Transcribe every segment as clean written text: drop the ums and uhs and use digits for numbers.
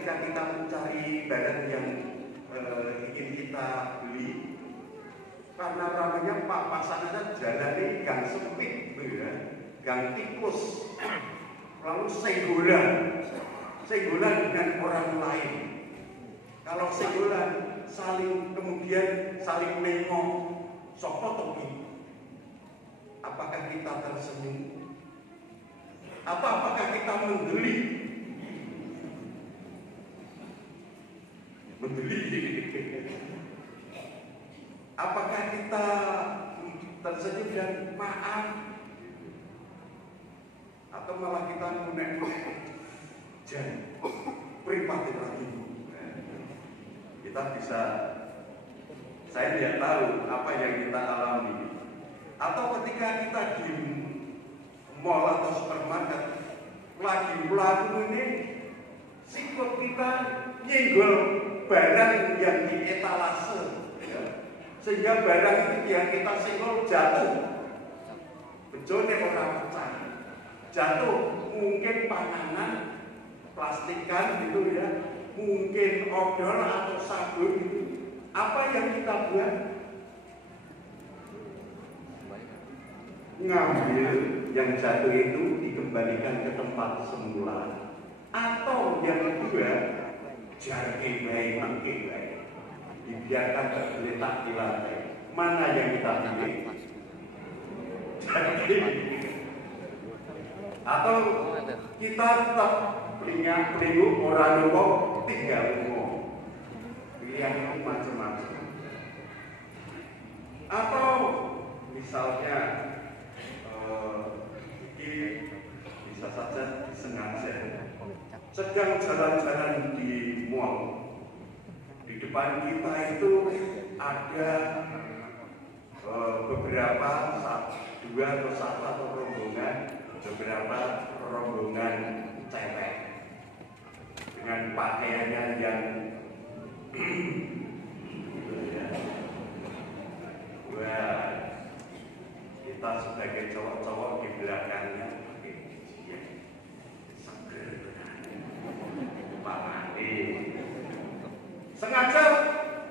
ketika kita mencari barang yang ingin kita beli, karena ramenya pasangannya jalannya gang sempit, ya, gang tikus, lalu senggolan dengan orang lain. Kalau senggolan kemudian saling nengok, sopo topi. Apakah kita tersenyum? Atau apakah kita menggeli? Apakah kita tersenyum dan maaf? Atau malah kita menek-nek jan pripati lagi? Kita bisa, saya tidak tahu apa yang kita alami. Atau ketika kita di mall atau supermarket lagi melaku ini, sikut kita nyenggol barang yang di etalase, ya. Sehingga barang itu yang kita senggol jatuh, bejone orang pecah, jatuh, mungkin panganan plastikan gitu ya, mungkin odol atau sabun gitu. Apa yang kita buat? Ngambil yang jatuh itu dikembalikan ke tempat semula, atau yang kedua jarke baik mangke baik dibiarkan tergeletak di lantai. Mana yang kita pilih? Jarke. Atau kita tetap pelinguk orang lupa tinggal umum. Pilihan itu macam-macam. Atau misalnya ini bisa saja disengaja. Sedang jalan-jalan di mall, di depan kita itu ada beberapa dua atau satu atau beberapa rombongan cewek dengan pakaiannya yang wah, kita sebagai cowok-cowok di belakangnya sengaja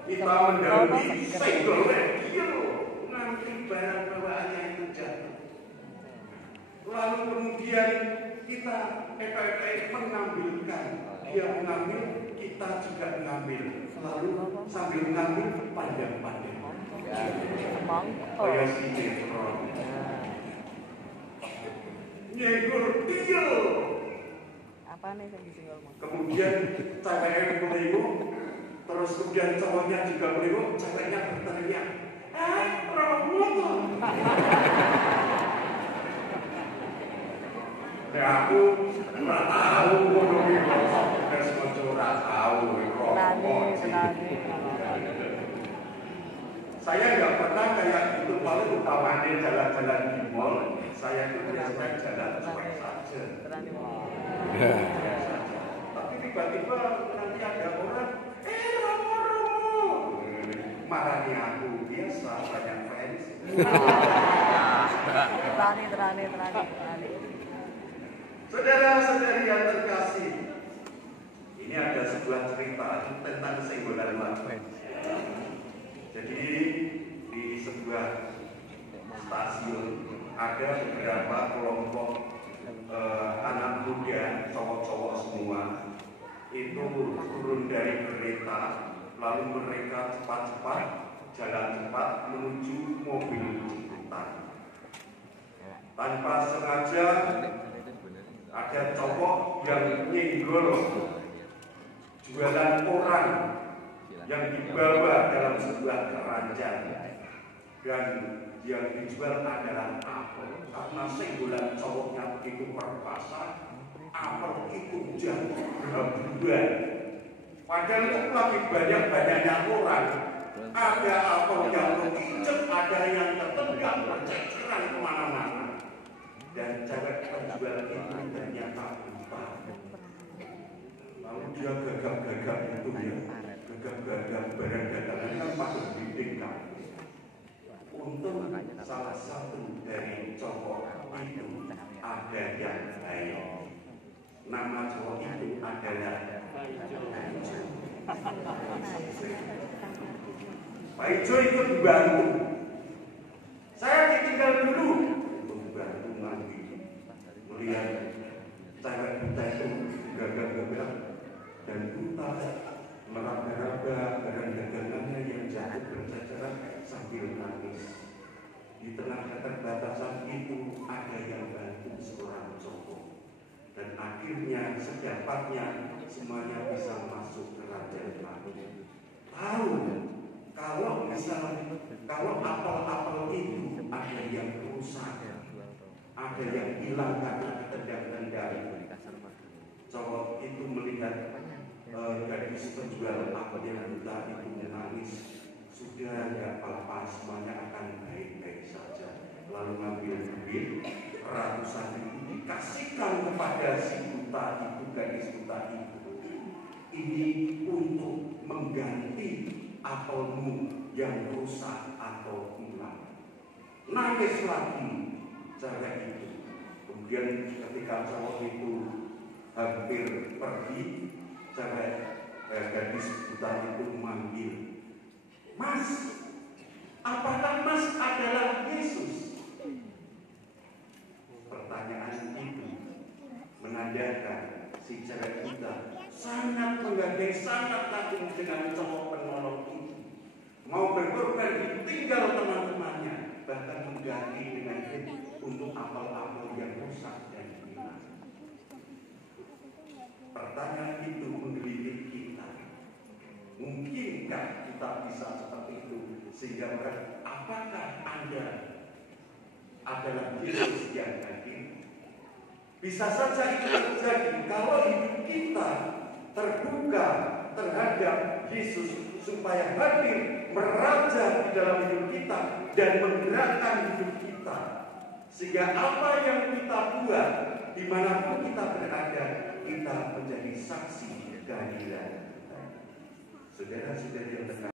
kita mendahului senggol dia nanti barang bawaannya itu jatuh. Lalu kemudian kita mengambilkan, dia mengambil, kita juga mengambil. Lalu sambil mengambil pandang-pandang. Kayak sinetron. Nyenggol dia. Apa nih yang disenggol? Kemudian ceweknya melingkup, terus kemudian cowoknya juga melingkup, ceweknya berteriak, Romo. Ya aku nggak tahu ekonomi rokok, bukan semacam nggak tahu rokok. Saya nggak pernah kayak gitu, paling umpamanya jalan-jalan di mall, saya itu biasanya jalan cuek saja. Tapi tiba-tiba nanti ada orang, Romo, marahnya aku biasa banyak fans. Terani. Saudara-saudari yang terkasih, ini ada sebuah cerita tentang senggolan lagu. Jadi di sebuah stasiun ada beberapa kelompok anak muda, cowok-cowok semua itu turun dari kereta, lalu mereka cepat-cepat jalan cepat menuju mobil jemputan. Tanpa sengaja ada cowok yang nyenggol jualan koran yang dibawa dalam sebuah keranjang, dan yang dijual adalah apel. Karena senggolan cowoknya begitu perkasa, apel itu jatuh berhamburan. Padahal itu lagi banyak-banyaknya orang. Ada apel yang menginjek, ada yang tertendang berceceran kemana-mana. Dan cewek penjual itu ternyata lupa. Lalu dia gagap-gagap itu ya, gagap-gagap barang dagangannya masuk dinding kampus. Untung salah satu dari cowok itu ada yang baik. Nama cowok itu adalah Pak Ijo ikut membantu. Saya ditinggal dulu untuk membantu mandi, melihat cara kita itu gagah-gagah dan buta, meraba-raba barang dagangannya yang jatuh berceceran sambil nangis. Di tengah keterbatasan itu ada yang bantu seorang cowok, dan akhirnya sedapatnya semuanya bisa masuk ke kerajaan Allah. Tahu kalau apel-apel itu ada yang rusak, ada yang hilang karena ketendang-tendang. Cowok itu melihat gadis penjual apel yang buta itu menangis. Sudah ya apa-apa, semuanya akan baik-baik saja. Lalu ngambil duit ratusan ribu dikasihkan kepada si buta itu, gadis buta itu. Ini untuk mengganti apelmu yang rusak atau hilang. Nangis lagi cara itu. Kemudian ketika cowok itu hampir pergi, gadis buta itu memanggil, "Mas, apakah Mas adalah Yesus?" Pertanyaan itu menandakan si cewek buta sangat menghargai, sangat kagum dengan cowok penolong itu. Mau berkorban ditinggal teman-temannya, bahkan mengganti dengan untuk apel-apel yang rusak dan hilang. Pertanyaan itu menggelitik kita. Mungkinkah kita bisa seperti itu? Sehingga apakah Anda adalah Yesus yang hadir? Bisa saja itu terjadi kalau hidup kita terbuka terhadap Yesus supaya hadir meraja di dalam hidup kita dan menggerakkan hidup kita, sehingga apa yang kita buat dimanapun kita berada, kita menjadi saksi kehadiran. Saudara-saudari yang terkasih,